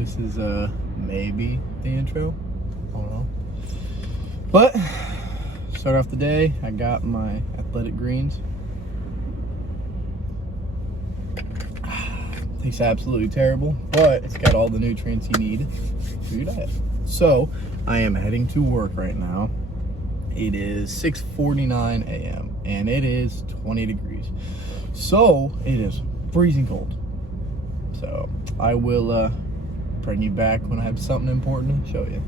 This is maybe the intro. I don't know. But start off the day. I got my athletic greens. Tastes absolutely terrible, but it's got all the nutrients you need for your diet. So I am heading to work right now. It is 6:49 a.m. and it is 20 degrees. So it is freezing cold. So I will bring you back when I have something important to show you.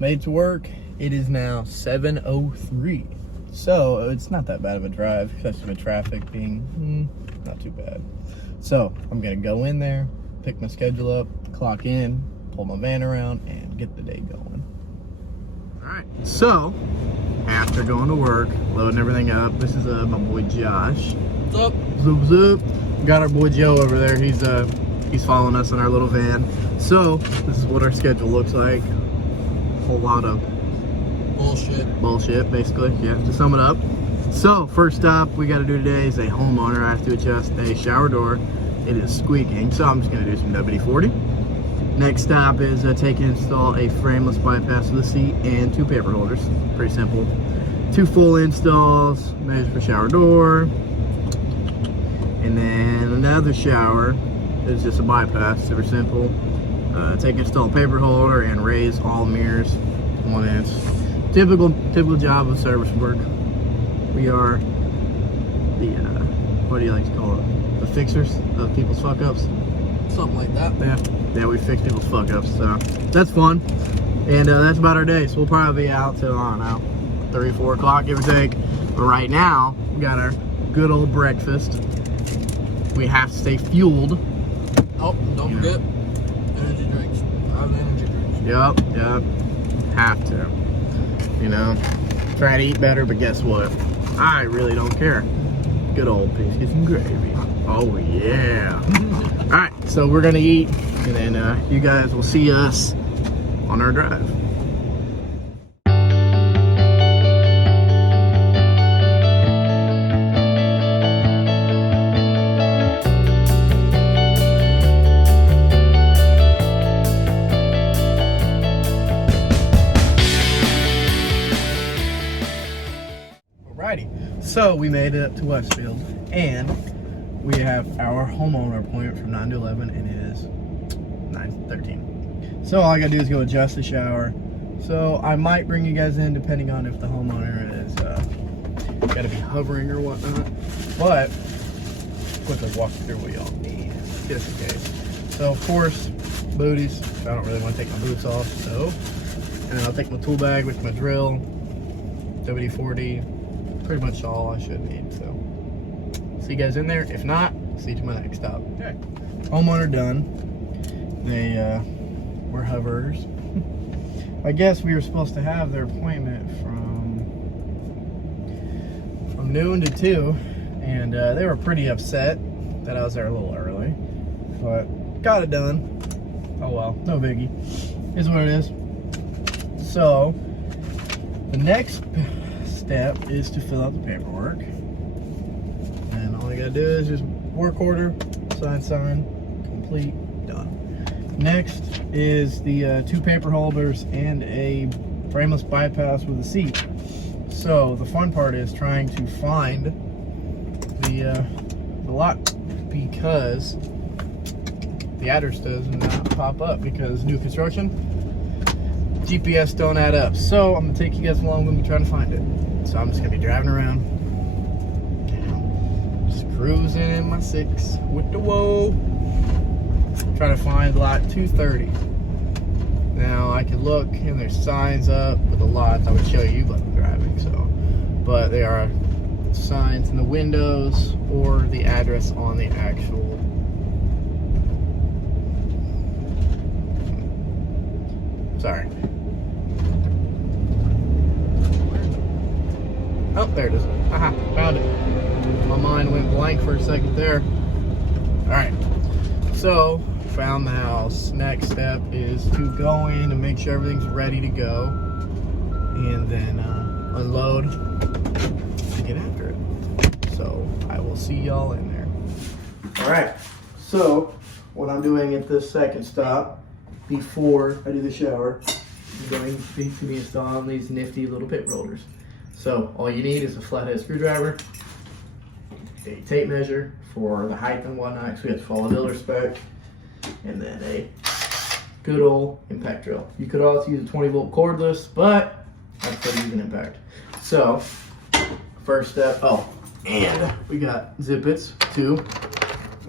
Made to work. It is now 7:03, so it's not that bad of a drive, especially with traffic being not too bad. So I'm gonna go in there, pick my schedule up, clock in, pull my van around, and get the day going. All right. So after going to work, loading everything up, this is my boy Josh. What's up? Zoop zoop. Got our boy Joe over there. He's following us in our little van. So this is what our schedule looks like. Whole lot of bullshit basically, yeah, to sum it up. So first stop we got to do today is a homeowner. I have to adjust a shower door. It is squeaking, so I'm just going to do some WD-40. Next stop is take and install a frameless bypass with a seat and 2 paper holders. Pretty simple. 2 full installs, measure for shower door, and then another shower is just a bypass, super simple. Take install paper holder and raise all mirrors 1 inch. Typical job of service work. We are the what do you like to call it? The fixers of people's fuck ups. Something like that. Yeah, we fix people's fuck ups. So that's fun. And that's about our day. So we'll probably be out till I don't know 3, 4 o'clock, give or take. But right now we got our good old breakfast. We have to stay fueled. Oh, don't forget. Energy drinks. Energy drinks. Yep. Have to. You know, try to eat better, but guess what? I really don't care. Good old biscuits and gravy. Oh yeah. All right, so we're gonna eat, and then you guys will see us on our drive. So we made it up to Westfield, and we have our homeowner appointment from 9 to 11, and it is 9:13. So all I gotta do is go adjust the shower. So I might bring you guys in depending on if the homeowner is gotta be hovering or whatnot. But quickly walk through what y'all need, just in case. So of course, booties. I don't really want to take my boots off, so and I'll take my tool bag with my drill, WD-40. Pretty much all I should need. So see you guys in there. If not, see you to my next stop. Okay, homeowner done. They were hovers. I guess we were supposed to have their appointment from noon to 2, and they were pretty upset that I was there a little early, but got it done. Oh well, no biggie. Is what it is. So the next step is to fill out the paperwork, and all you gotta do is just work order, sign, complete, done. Next is the 2 paper holders and a frameless bypass with a seat. So the fun part is trying to find the lot, because the address does not pop up because new construction, GPS don't add up. So I'm gonna take you guys along with me trying to find it. So I'm just gonna be driving around, just cruising in my 6 with the whoa, trying to find lot 230. Now I could look and there's signs up with the lots I would show you, but I'm driving, so. But they are signs in the windows or the address on the actual. Sorry. Oh, there it is. Aha, found it. My mind went blank for a second there. Alright, so found the house. Next step is to go in and make sure everything's ready to go, and then unload to get after it. So I will see y'all in there. Alright, so what I'm doing at this second stop, before I do the shower, I'm going to be installing these nifty little pit rollers. So all you need is a flathead screwdriver, a tape measure for the height and whatnot, because we have to follow builder spec, and then a good old impact drill. You could also use a 20-volt cordless, but I prefer using impact. So first step, oh, and we got zippets, 2,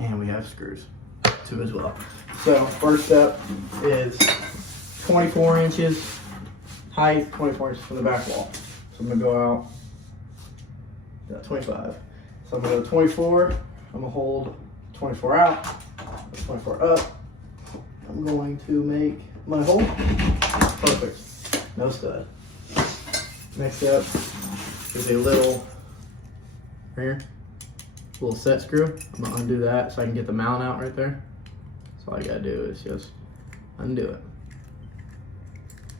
and we have screws, 2 as well. So first step is 24 inches height, 24 inches from the back wall. So I'm gonna go out 25. So I'm gonna go 24. I'm gonna hold 24 out, 24 up. I'm going to make my hole perfect. No stud. Next up is a little set screw. I'm gonna undo that so I can get the mount out right there. So all I gotta do is just undo it.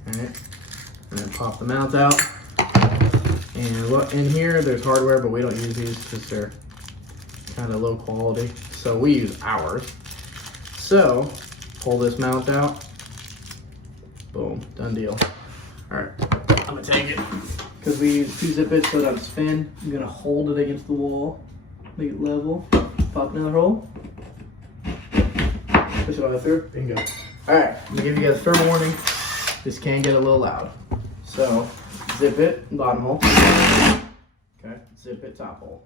Alright, and then pop the mount out. And what in here, there's hardware, but we don't use these because they're kind of low quality. So we use ours. So pull this mount out. Boom, done deal. All right, I'm gonna take it because we use 2 zippets so it doesn't spin. I'm gonna hold it against the wall, make it level. Pop another hole. Push it all the way through. Bingo. All right, I'm gonna give you guys a fair warning. This can get a little loud. So zip it, bottom hole. Okay, zip it, top hole.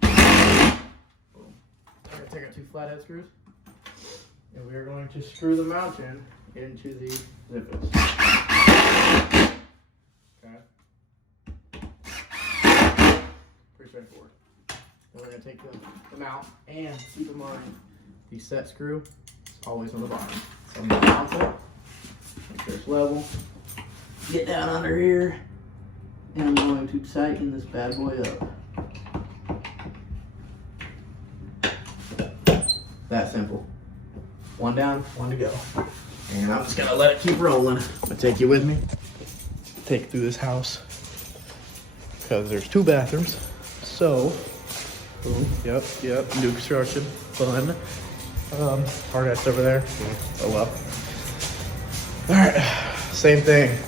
Boom. I'm gonna take our 2 flathead screws, and we are going to screw the mount into the zippets. Okay. Pretty straightforward. Then we're gonna take the mount, and keep in mind the set screw is always on the bottom. So I'm gonna mount it, make sure it's level. Get down under here, and I'm going to tighten this bad boy up. That simple. 1 down, 1 to go. And I'm just gonna let it keep rolling. I'm gonna take you with me. Take you through this house, because there's 2 bathrooms. So, boom, yep, new construction, fun. Hard ass over there. Oh well. All right, same thing.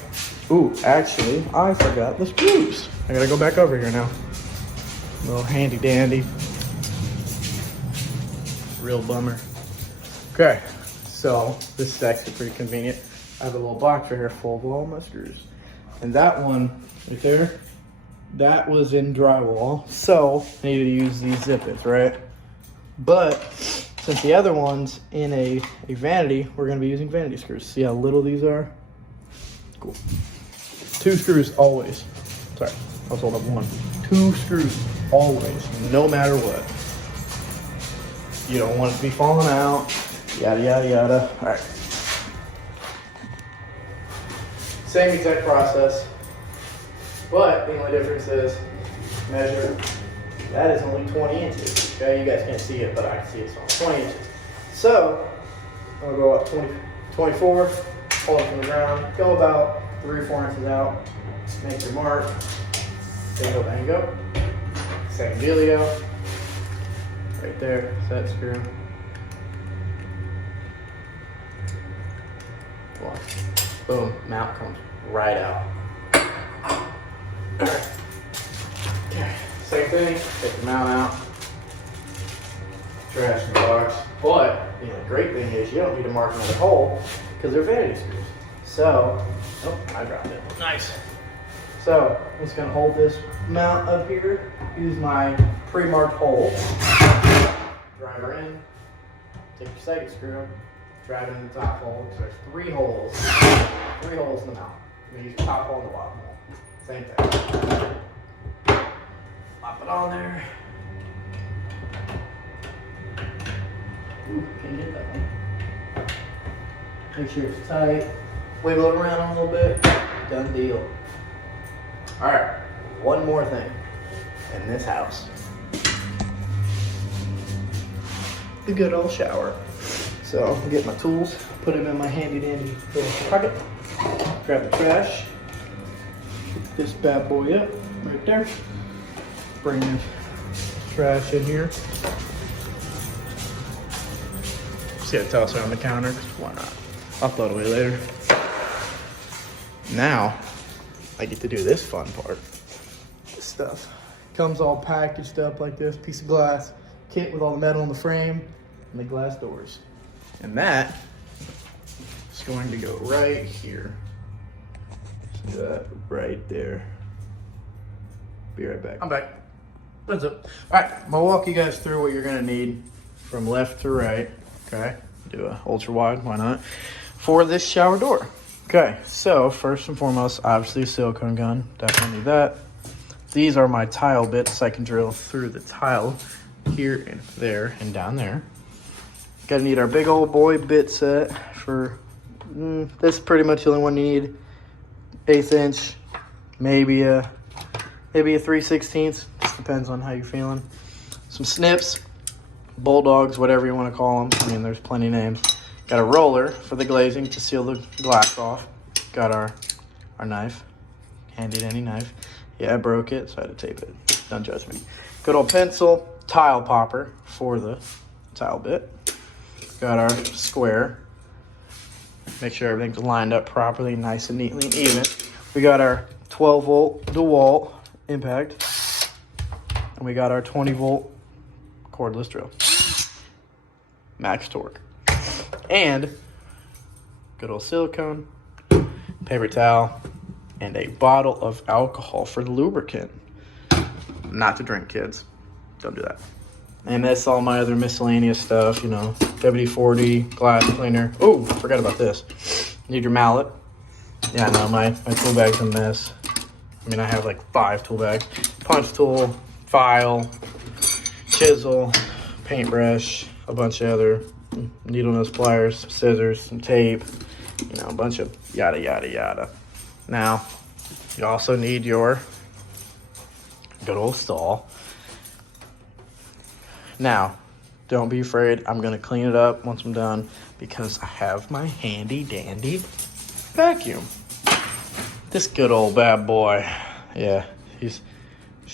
Ooh, actually, I forgot the screws. I gotta go back over here now. A little handy dandy. Real bummer. Okay, so this is actually pretty convenient. I have a little box right here full of all my screws. And that one right there, that was in drywall. So I needed to use these zippets, right? But since the other one's in a vanity, we're gonna be using vanity screws. See how little these are? Cool. 2 screws always. Sorry, I was holding up 1. 2 screws always, no matter what. You don't want it to be falling out, yada, yada, yada. All right. Same exact process, but the only difference is measure. That is only 20 inches. Okay, you guys can't see it, but I can see it, so it's 20 inches. So, I'm gonna go up 24, hold it from the ground, go about 3 or 4 inches out, make your mark, bingo bango. Same dealio. Right there, set screw. One. Boom, mount comes right out. Alright. Okay, same thing, take the mount out. Trash in the box. But, the great thing is you don't need to mark another hole because they're vanity screws. So, oh, I dropped it. Nice. So, I'm just gonna hold this mount up here, use my pre-marked hole. Drive her in, take your second screw, drive it in the top hole. So there's 3 holes. 3 holes in the mount. I'm gonna use the top hole and the bottom hole. Same thing. Pop it on there. Ooh, can't get that one. Make sure it's tight. Wiggle it around a little bit. Done deal. All right, one more thing in this house. The good old shower. So I'll get my tools, put them in my handy dandy little pocket, grab the trash, pick this bad boy up right there, bring the trash in here. Just gotta toss it on the counter, because why not? I'll throw it away later. Now, I get to do this fun part. This stuff comes all packaged up like this, piece of glass, kit with all the metal in the frame, and the glass doors. And that is going to go right here. See that right there. Be right back. I'm back. What's up? All right, I'm gonna walk you guys through what you're gonna need from left to right. Okay, do a ultra wide, why not? For this shower door. Okay, so first and foremost, obviously a silicone gun. Definitely need that. These are my tile bits. I can drill through the tile here and there and down there. Gotta need our big old boy bit set for, this is pretty much the only one you need. 1/8 inch, maybe a 3/16. Just depends on how you're feeling. Some snips, bulldogs, whatever you want to call them. I mean, there's plenty of names. Got a roller for the glazing to seal the glass off. Got our knife, handy dandy knife. Yeah, I broke it, so I had to tape it. Don't judge me. Good old pencil, tile popper for the tile bit. Got our square. Make sure everything's lined up properly, nice and neatly and even. We got our 12 volt DeWalt impact. And we got our 20 volt cordless drill. Max torque. And good old silicone, paper towel, and a bottle of alcohol for the lubricant. Not to drink, kids. Don't do that. And that's all my other miscellaneous stuff, you know, WD-40, glass cleaner. Oh, forgot about this. Need your mallet. Yeah, no, my tool bag's a mess. I mean, I have like 5 tool bags. Punch tool, file, chisel, paintbrush, a bunch of other needle nose pliers, some scissors, some tape, you know, a bunch of yada, yada, yada. Now, you also need your good old saw. Now, don't be afraid. I'm going to clean it up once I'm done because I have my handy dandy vacuum. This good old bad boy. Yeah, he's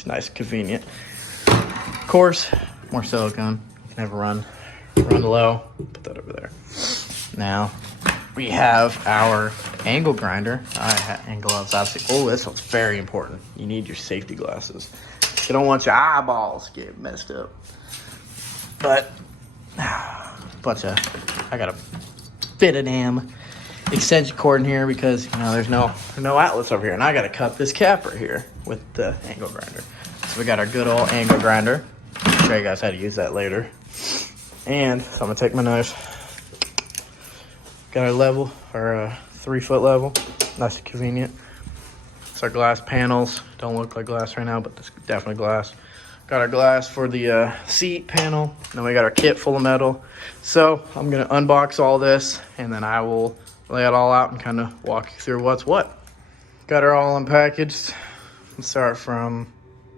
nice and convenient. Of course, more silicone. You can never run low. Put that over there. Now, we have our angle grinder. Angle gloves, obviously. Oh, this one's very important. You need your safety glasses. You don't want your eyeballs get messed up. But, I gotta fit a damn extension cord in here because, you know, there's no outlets over here. And I gotta cut this cap right here with the angle grinder. So we got our good old angle grinder. I'll show you guys how to use that later. And so I'm gonna take my knife. Got our level, our 3-foot level. Nice and convenient. It's our glass panels. Don't look like glass right now, but it's definitely glass. Got our glass for the seat panel. Then we got our kit full of metal. So I'm gonna unbox all this and then I will lay it all out and kind of walk you through what's what. Got her all unpackaged. Let's start from,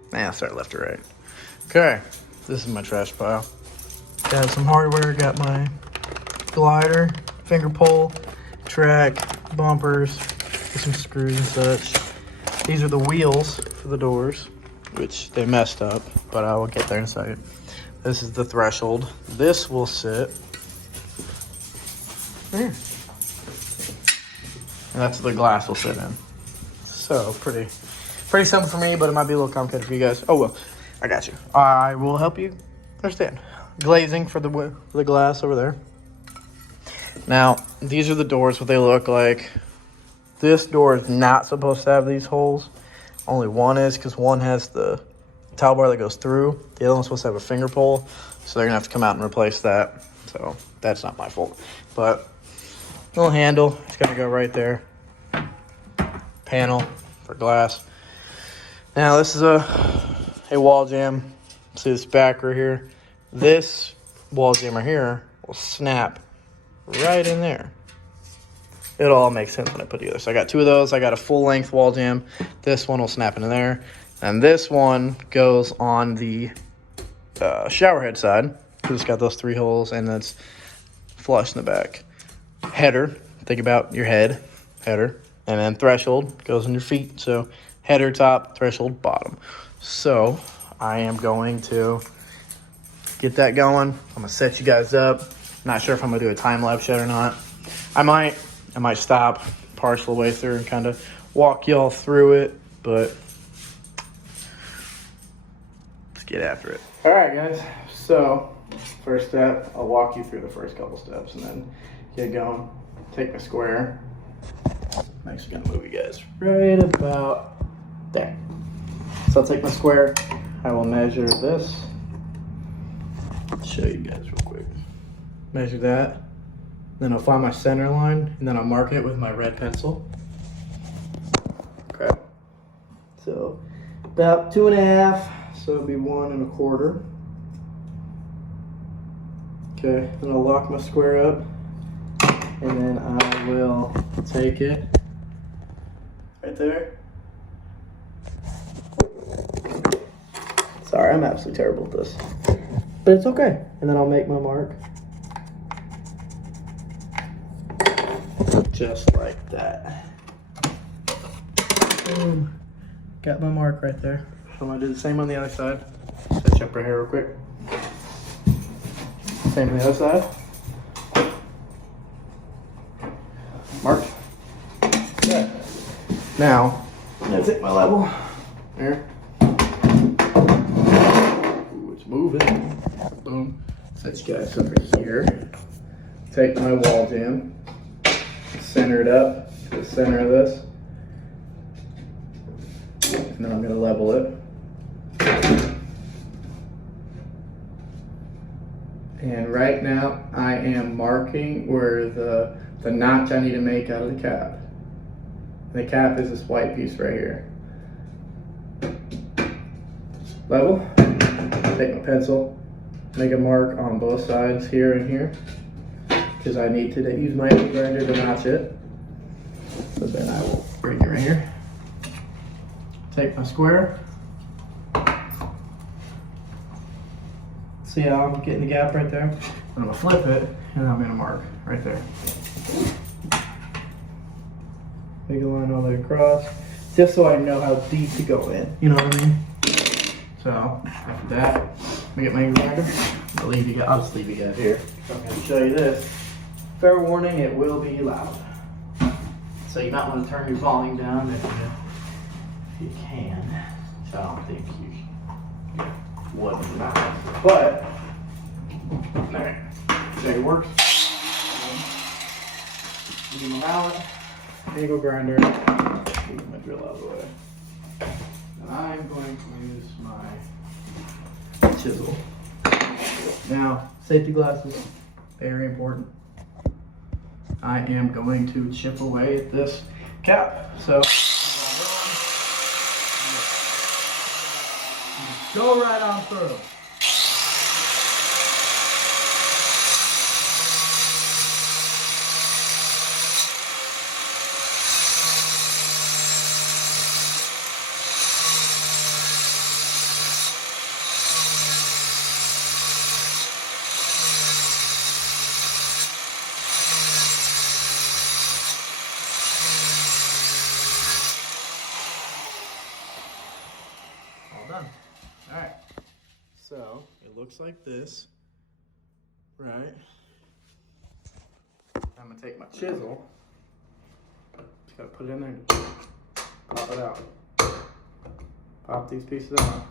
start left to right. Okay, this is my trash pile. Got some hardware, got my glider, finger pole, track, bumpers, some screws and such. These are the wheels for the doors, which they messed up, but I will get there in a second. This is the threshold. This will sit there. And that's what the glass will sit in. So pretty simple for me, but it might be a little complicated for you guys. Oh well, I got you. I will help you understand. Glazing for the glass over there. Now, these are the doors, what they look like. This door is not supposed to have these holes. Only one is, because one has the towel bar that goes through. The other one's supposed to have a finger pole, so they're gonna have to come out and replace that. So that's not my fault. But little handle, it's gonna go right there. Panel for glass. Now this is a a wall jam. See this back right here? This wall jam right here will snap right in there. It'll all make sense when I put it together. So I got two of those. I got a full length wall jam. This one will snap into there. And this one goes on the shower head side. It's got those 3 holes and it's flush in the back. Header, think about your head, header. And then threshold goes on your feet. So header top, threshold bottom. So I am going to get that going. I'm gonna set you guys up. Not sure if I'm gonna do a time lapse yet or not. I might stop partial way through and kind of walk y'all through it, but let's get after it. All right, guys. So first step, I'll walk you through the first couple steps and then get going. Take my square. I'm actually gonna move you guys right about there. So I'll take my square. I will measure this. Show you guys real quick. Measure that. Then I'll find my center line and then I'll mark it with my red pencil. Okay. So about 2.5. So it'll be 1 1/4. Okay. Then I'll lock my square up. And then I will take it right there. Sorry, I'm absolutely terrible at this. But it's okay. And then I'll make my mark. Just like that. Boom. Got my mark right there. I'm gonna do the same on the other side. Set you up right here real quick. Same on the other side. Mark. Okay. Now, I'm gonna take my level. There. Ooh, it's moving. Boom. Set you guys over here. Take my wall jam. Center it up to the center of this. And then I'm going to level it. And right now I am marking where the notch I need to make out of the cap. And the cap is this white piece right here. Level. Take my pencil. Make a mark on both sides here and here. Because I need to use my angle grinder to notch it. So then I will bring it right here. Take my square. See how I'm getting the gap right there? And I'm gonna flip it and I'm gonna mark right there. Make a line all the way across. Just so I know how deep to go in. You know what I mean? So after that, I'm gonna get my angle grinder. I'll just leave you guys here. So I'm gonna show you this. Fair warning, it will be loud. So you might want to turn your volume down if you can. So I don't think you would. But, alright, there it works. Give my mallet, angle grinder, move my drill out of the way. And I'm going to use my chisel. Now, safety glasses, very important. I am going to chip away at this cap. So, go right on through. Done. All right. So it looks like this, right? I'm gonna take my chisel. Just gotta put it in there and pop it out. Pop these pieces out.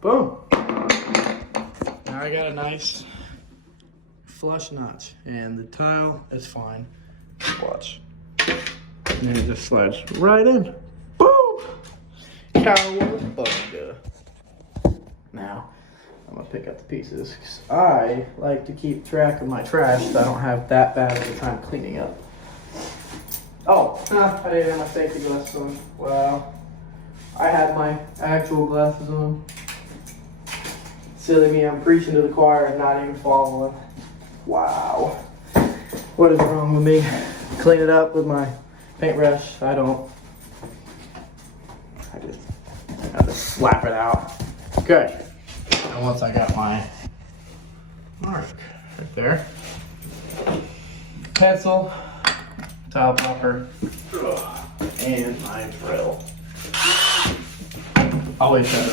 Boom. Now I got a nice flush notch, and the tile is fine. Watch. And then it just slides right in. Boom! Cowabunga. Now, I'm gonna pick up the pieces. 'Cause I like to keep track of my trash so I don't have that bad of a time cleaning up. Oh, I didn't have my safety glasses on. Wow. I had my actual glasses on. Silly me, I'm preaching to the choir and not even following. Wow. What is wrong with me? Clean it up with my paintbrush. I don't. I just slap it out. Good. And once I got my mark right there, pencil, tile popper, and my drill. Always gotta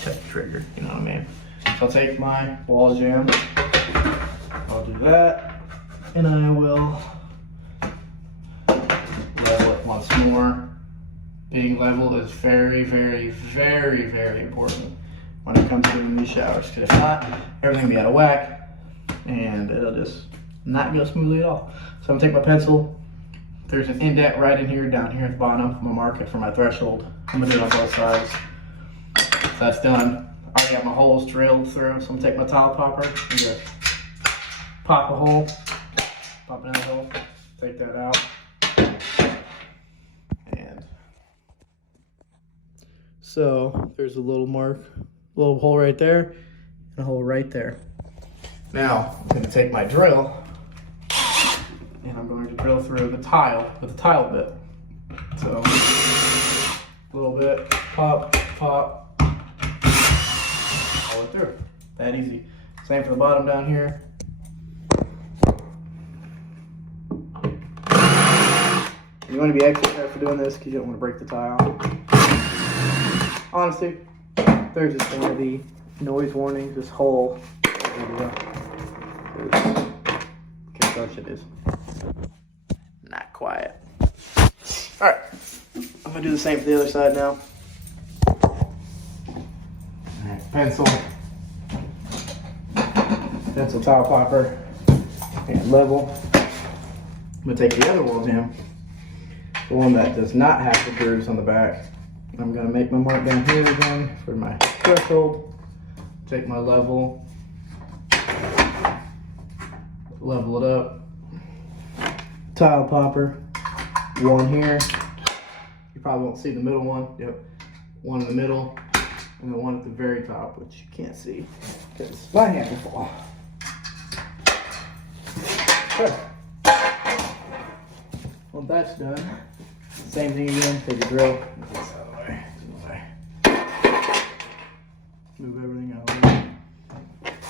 check the trigger, you know what I mean? So I'll take my wall jam, I'll do that, and I will level it once more. Being level is very, very, very, very important when it comes to doing these showers, because if not, everything will be out of whack, and it'll just not go smoothly at all. So I'm gonna take my pencil. There's an indent right in here, down here at the bottom. I'm gonna mark it for my threshold. I'm gonna do it on both sides. So that's done. I already have my holes drilled through, so I'm gonna take my tile popper and just pop a hole, pop it in the hole, take that out, and so there's a little mark, a little hole right there, and a hole right there. Now I'm gonna take my drill and I'm going to drill through the tile with the tile bit. So a little bit, pop, pop, all the way through. That easy. Same for the bottom down here. You want to be extra careful doing this because you don't want to break the tile. Honestly, there's just going to be noise warning. This hole. Okay, such it is. Not quiet. All right, I'm gonna do the same for the other side now. All right, pencil tile popper, and level. I'm gonna take the other wall jam, the one that does not have the grooves on the back. I'm gonna make my mark down here again for my threshold. Take my level, level it up. Tile popper, one here. You probably won't see the middle one. Yep, one in the middle, and then one at the very top, which you can't see because my hand will fall. Okay. Well, that's done. Same thing again. Take a drill. Move this out of the way. Move everything out of the way.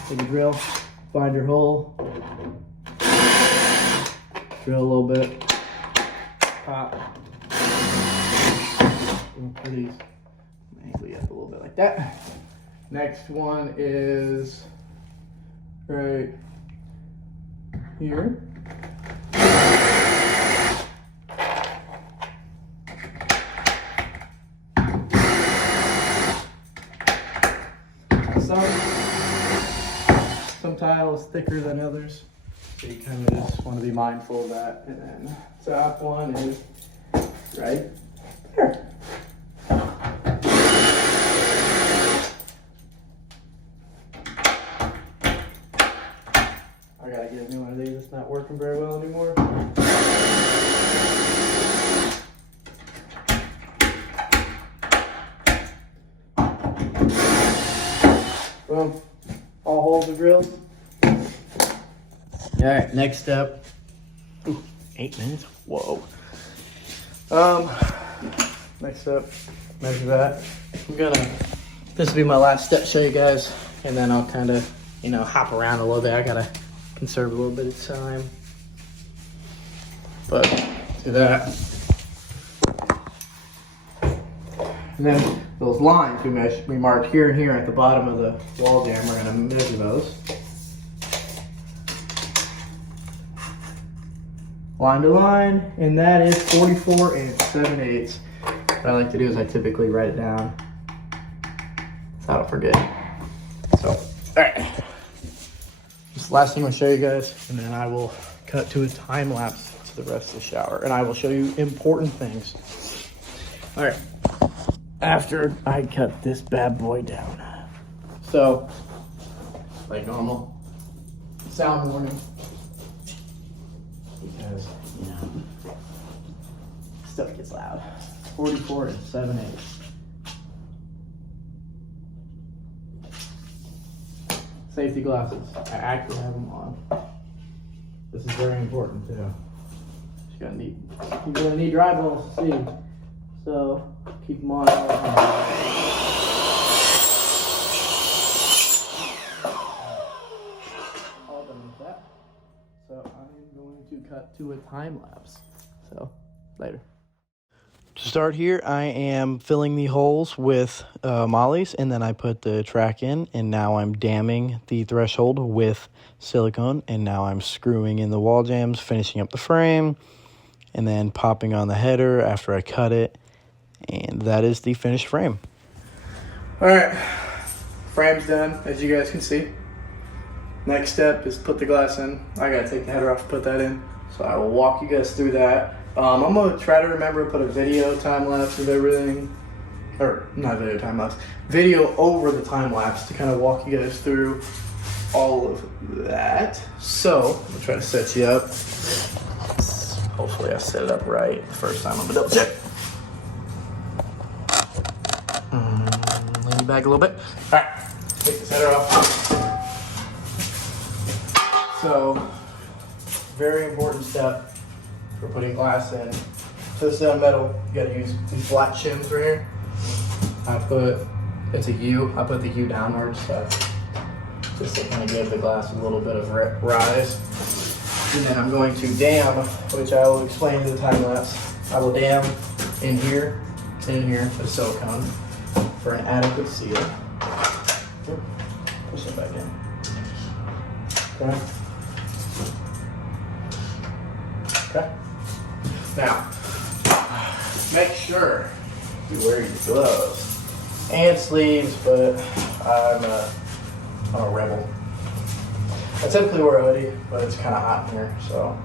Take a drill. Find your hole. Drill a little bit. Pop. Please. Angle you up a little bit like that. Next one is right here. Some tile is thicker than others, so you kind of just want to be mindful of that. And then top one is right there. I gotta get a new one of these. It's not working very well anymore. Boom. All holes are drilled. All right, next step. Ooh, 8 minutes. Whoa. Next step, measure that. This will be my last step, show you guys, and then I'll kind of, hop around a little bit. I gotta conserve a little bit of time. But do that. And then those lines we marked here and here at the bottom of the wall jam, we're gonna measure those. Line to line, and that is 44 7/8. What I like to do is I typically write it down so I don't forget. So, all right. This is the last thing I'll show you guys, and then I will cut to a time lapse to the rest of the shower, and I will show you important things. All right. After I cut this bad boy down. So, like normal, sound warning. Because, stuff gets loud. 44 and 7/8. Safety glasses. I actually have them on. This is very important too. You're gonna need dry balls to see. So keep them on all the time. All done with that. So I'm going to cut to a time lapse. So later. To start here, I am filling the holes with mollies, and then I put the track in, and now I'm damming the threshold with silicone, and now I'm screwing in the wall jams, finishing up the frame, and then popping on the header after I cut it, and that is the finished frame. All right, frame's done, as you guys can see. Next step is put the glass in. I gotta take the header off to put that in, so I will walk you guys through that. I'm gonna try to remember to put a video time lapse of everything, or not video time lapse, video over the time lapse to kind of walk you guys through all of that. So I'm gonna try to set you up. Hopefully I set it up right the first time. I'm gonna double check. Lean you back a little bit. All right, take this header off. So, very important step for putting glass in. So this is metal, you gotta use these flat shims right here. It's a U, I put the U downwards, so just to kind of give the glass a little bit of rise. And then I'm going to dam, which I will explain in the time lapse. I will dam in here with silicone for an adequate seal. Push it back in. Okay. Okay. Now, make sure you wear your gloves and sleeves, but I'm a rebel. I typically wear a hoodie, but it's kind of hot in here, so.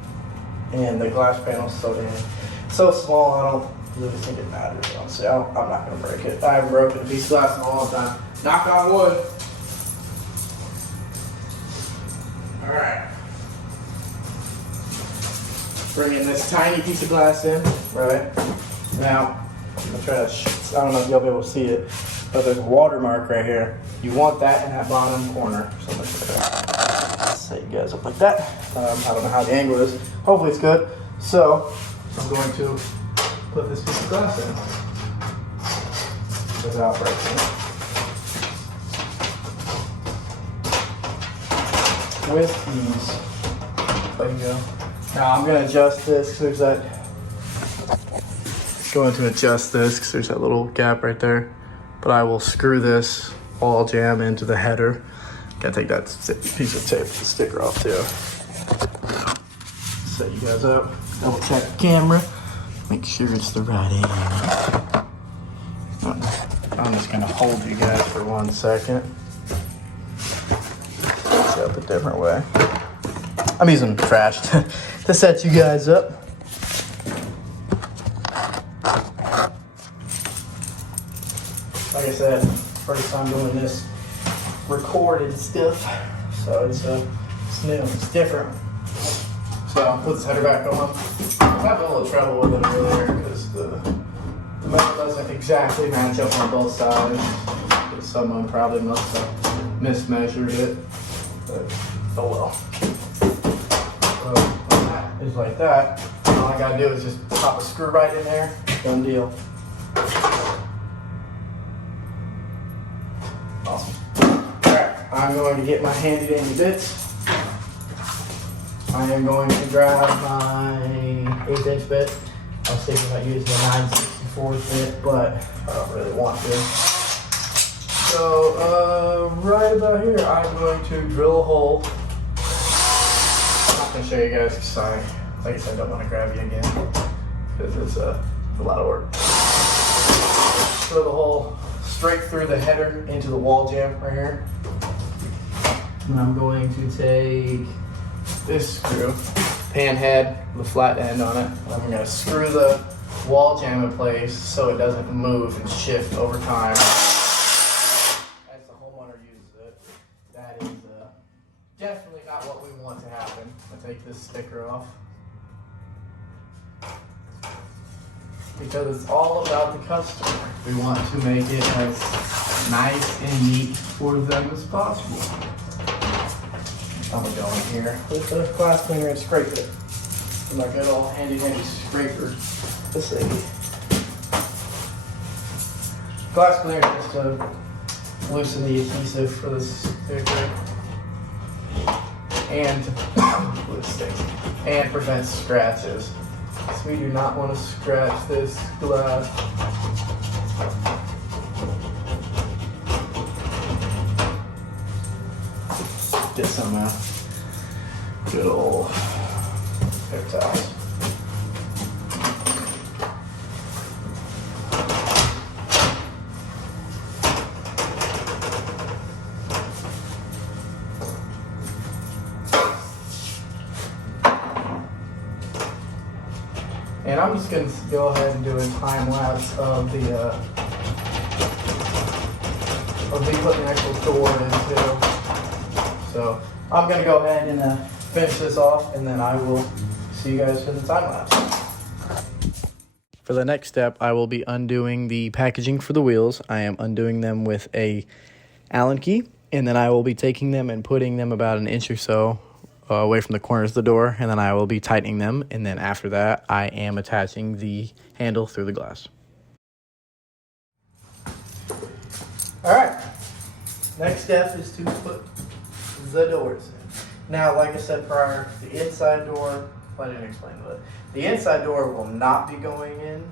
And the glass panel's so small, I don't really think it matters, honestly. I'm not gonna break it. I haven't broken a piece of glass in a long time. Knock on wood. All right. Bringing this tiny piece of glass in, right? Now, I'm gonna try to, I don't know if you'll be able to see it, but there's a watermark right here. You want that in that bottom corner. So I'm gonna set you guys up like that. I don't know how the angle is. Hopefully it's good. So, I'm going to put this piece of glass in without breaking it. With ease. There you go. Now I'm gonna adjust this because there's that little gap right there. But I will screw this wall jam into the header. Gotta take that piece of tape, the sticker off too. Set you guys up, double check the camera, make sure it's the right angle. I'm just gonna hold you guys for 1 second. Set up a different way. I'm using trash to set you guys up. Like I said, first time doing this recorded stuff, so it's new, it's different. So I'll put this header back on. I'm having a little trouble with it earlier because the metal doesn't exactly match up on both sides. Someone probably must have mismeasured it, but oh well. So when that is like that, all I gotta do is just pop a screw right in there, done deal. Awesome. Alright, I'm going to get my handy dandy bits. I am going to grab my 1/8" bit. I was thinking about using a 9/64 bit, but I don't really want to. So, right about here, I'm going to drill a hole. I'm not going to show you guys because like I said, I don't want to grab you again because it's a lot of work. Drill the hole straight through the header into the wall jamb right here. And I'm going to take this screw, pan head, the flat end on it. And I'm going to screw the wall jamb in place so it doesn't move and shift over time. As the homeowner uses it, that is definitely not what we want to happen. I'll take this sticker off. because it's all about the customer. We want to make it as nice and neat for them as possible. I'm gonna go in here with the glass cleaner and scrape it. With my good old handy scraper. This thing. Glass cleaner just to loosen the adhesive for this sticker and and prevent scratches. So we do not want to scratch this glass. Get some good old hair towels. And I'm just going to go ahead and do a time lapse of me putting the actual door in too. So I'm going to go ahead and finish this off, and then I will see you guys in the time lapse. For the next step, I will be undoing the packaging for the wheels. I am undoing them with a Allen key, and then I will be taking them and putting them about an inch or so away from the corners of the door, and then I will be tightening them, and then after that I am attaching the handle through the glass. Alright, next step is to put the doors in. Now, like I said prior, the inside door, I didn't explain it, the inside door will not be going in.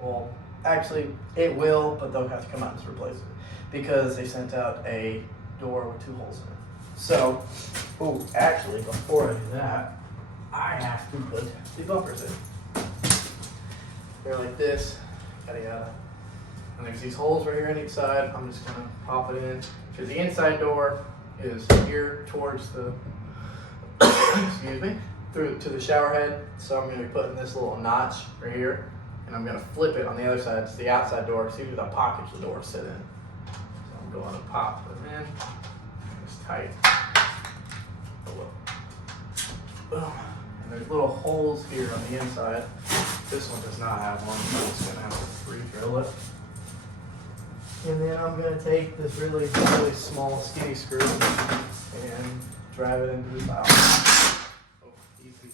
Well, actually it will, but they'll have to come out and replace it because they sent out a door with 2 holes in it. So, actually, before I do that, I have to put the bumpers in. They're like this, yada yada. And there's these holes right here on each side. I'm just gonna pop it in. Because the inside door is here towards the, excuse me, through to the shower head. So I'm gonna be putting this little notch right here, and I'm gonna flip it on the other side. It's the outside door. See where the pockets the door sit in. So I'm going to pop them in. It's tight. Boom. And there's little holes here on the inside. This one does not have one, so I'm just gonna have to re-drill it. And then I'm gonna take this really small skinny screw and drive it into the valve. Oh, easy.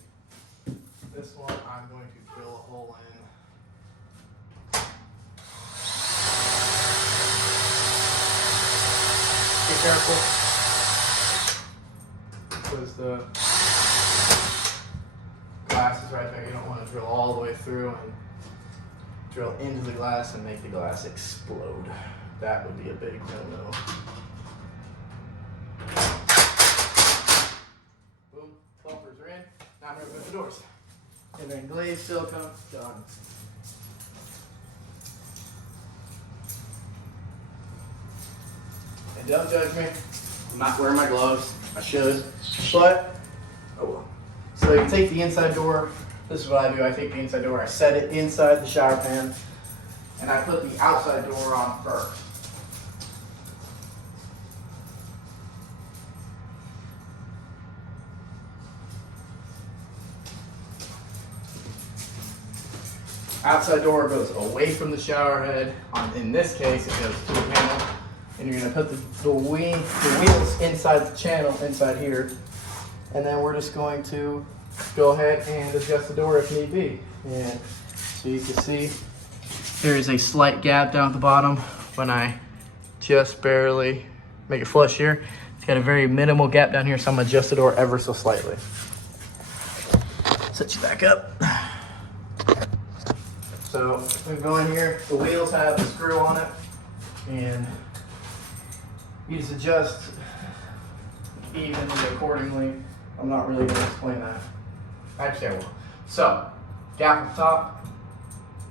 This one I'm going to drill a hole in. Be careful, because the glass is right there. You don't want to drill all the way through and drill into the glass and make the glass explode. That would be a big no-no. Boom, bumpers are in. Now I'm going to put the doors. And then glaze silicone, done. And don't judge me. I'm not wearing my gloves. I should. But, oh well. So you take the inside door. This is what I do. I take the inside door. I set it inside the shower pan. And I put the outside door on first. Outside door goes away from the shower head. In this case, it goes to the panel. And you're going to put the wheels inside the channel, inside here. And then we're just going to go ahead and adjust the door if need be. And so you can see there is a slight gap down at the bottom when I just barely make it flush here. It's got a very minimal gap down here, so I'm going to adjust the door ever so slightly. Set you back up. So we go in here, the wheels have a screw on it, and you just adjust evenly accordingly. I'm not really going to explain that. Actually, I will. So, gap at the top,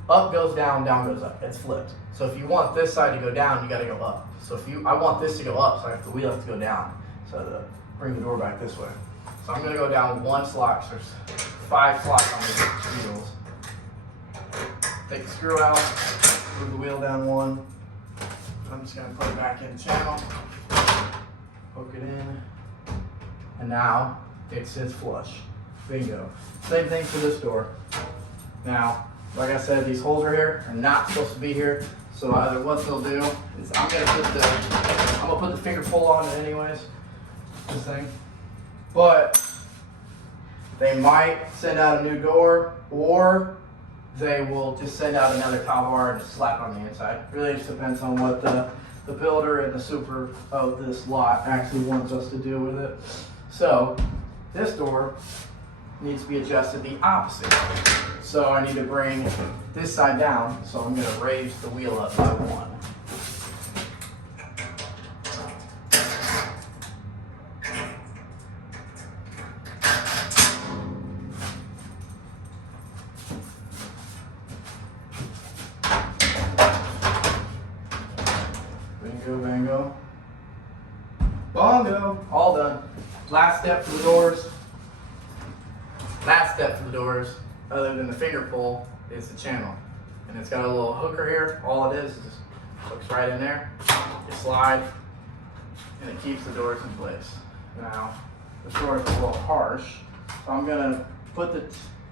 up goes down, down goes up. It's flipped. So if you want this side to go down, you got to go up. So I want this to go up, so the wheel has to go down. So to bring the door back this way. So I'm going to go down 1 slot. So there's 5 slots on these wheels. Take the screw out, move the wheel down 1. I'm just going to put it back in the channel, poke it in, and now it sits flush. Bingo. Same thing for this door. Now, Like I said, these holes right here are not supposed to be here. So either what they'll do is I'm gonna put the finger pull on it anyways, this thing. But they might send out a new door, or they will just send out another towel bar and just slap on the inside. Really just depends on what the builder and the super of this lot actually wants us to do with it. So this door needs to be adjusted the opposite. So I need to bring this side down, so I'm gonna raise the wheel up by 1. Bingo, bango. Bongo. All done. Last step for the doors. Last step for the doors, other than the finger pull, is the channel. And it's got a little hooker here. All it is hooks right in there. You slide, and it keeps the doors in place. Now, the door is a little harsh, so I'm gonna put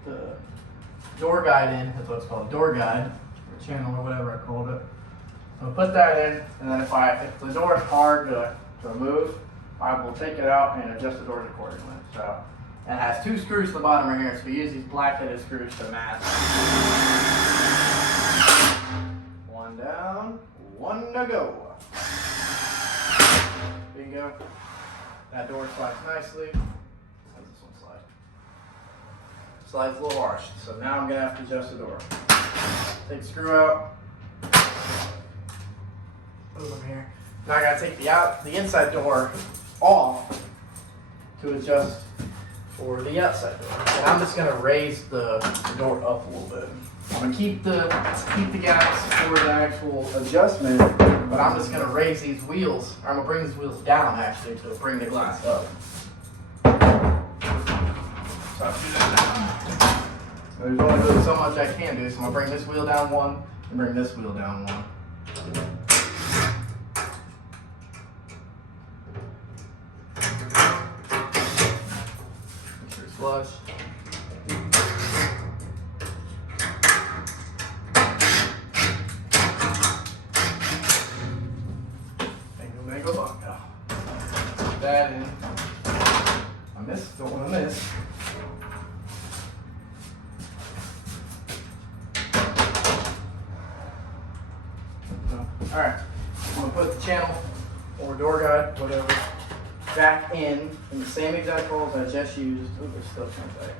the door guide in. That's what it's called, door guide, or channel, or whatever I called it. I'm gonna put that in, and then if the door is hard to remove, I will take it out and adjust the doors accordingly. So it has 2 screws at the bottom right here, so we use these black-headed screws to match. 1 down, 1 to go. Bingo. That door slides nicely. How does this one slide? Slides a little harsh, so now I'm gonna have to adjust the door. Take the screw out. Move them here. Now I gotta take the inside door off to adjust for the outside door. And I'm just gonna raise the door up a little bit. I'm gonna keep the gaps for the actual adjustment, but I'm just gonna raise these wheels, or I'm gonna bring these wheels down actually to bring the glass up. So I'll do that now. There's only so much I can do, so I'm gonna bring this wheel down 1 and bring this wheel down 1. Make sure it's flush. Mango bongo. Put that in. Don't want to miss. Alright, I'm going to put the channel or door guide, whatever, back in the same exact holes I just used. Oh, they're still kind of tight.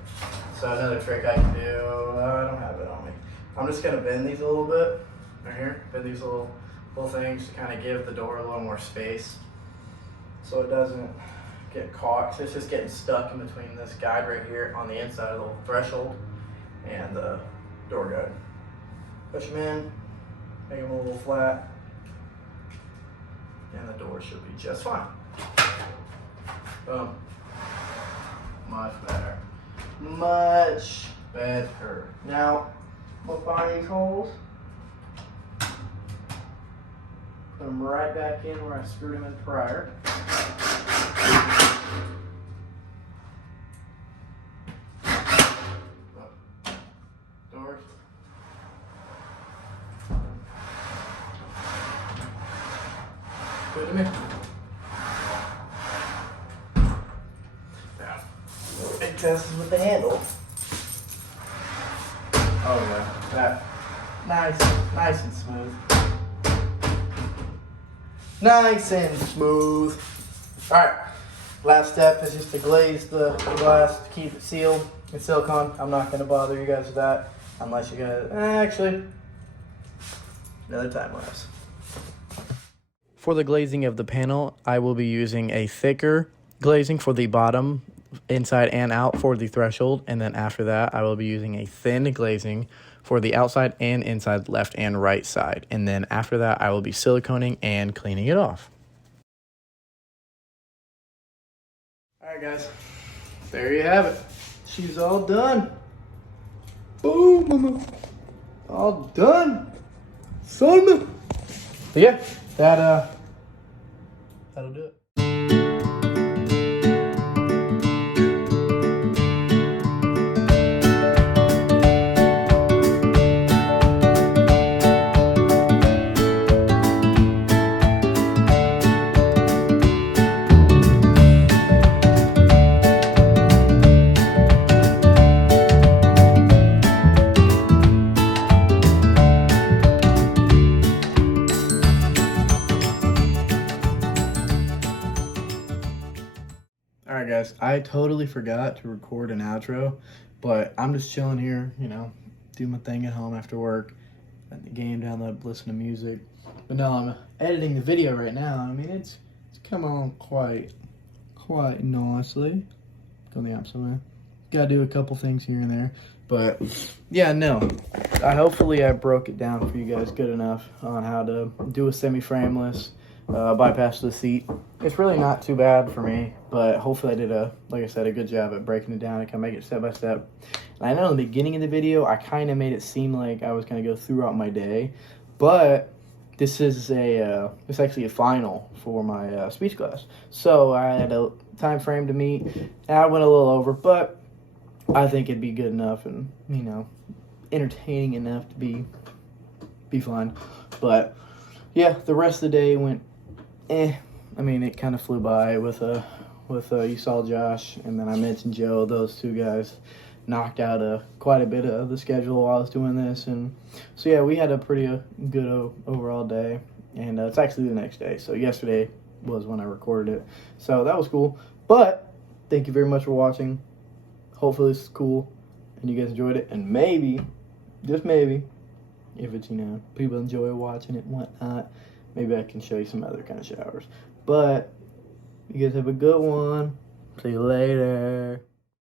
So another trick I can do, I don't have it on me. I'm just going to bend these a little bit, right here, bend these little things to kind of give the door a little more space so it doesn't get caught. So it's just getting stuck in between this guide right here on the inside of the little threshold and the door guide. Push them in, make them a little flat, and the door should be just fine. Boom. Much better. Much better. Now, we'll find these holes. Put them right back in where I screwed them in prior. Doors. Good to me. Now, big test is with the handle. Oh yeah, that nice and smooth. Nice and smooth. All right, last step is just to glaze the glass to keep it sealed. It's silicone. I'm not going to bother you guys with that unless you guys actually another time lapse. For the glazing of the panel, I will be using a thicker glazing for the bottom, inside and out for the threshold, and then after that I will be using a thin glazing for the outside and inside, left and right side, and then after that I will be siliconing and cleaning it off. Alright guys, there you have it. She's all done. Boom, mama. All done, son. But yeah, that'll do it. Alright guys, I totally forgot to record an outro, but I'm just chilling here, you know, do my thing at home after work, let the game download, listen to music. But no, I'm editing the video right now. I mean, it's come on quite nicely. Go the opposite way. Gotta do a couple things here and there. But yeah, no. Hopefully I broke it down for you guys good enough on how to do a semi-frameless bypass the seat. It's really not too bad for me, but hopefully I did like I said, a good job at breaking it down. I can make it step by step. And I know in the beginning of the video, I kind of made it seem like I was going to go throughout my day, but this is it's actually a final for my speech class. So I had a time frame to meet, and I went a little over, but I think it'd be good enough and, you know, entertaining enough to be fun. But yeah, the rest of the day went I mean, it kind of flew by with you saw Josh, and then I mentioned Joe. Those two guys knocked out quite a bit of the schedule while I was doing this, and so yeah, we had a pretty good overall day, and it's actually the next day. So yesterday was when I recorded it, so that was cool. But thank you very much for watching. Hopefully this is cool and you guys enjoyed it, and maybe, just maybe, if it's, you know, people enjoy watching it and whatnot, maybe I can show you some other kind of showers. But you guys have a good one. See you later.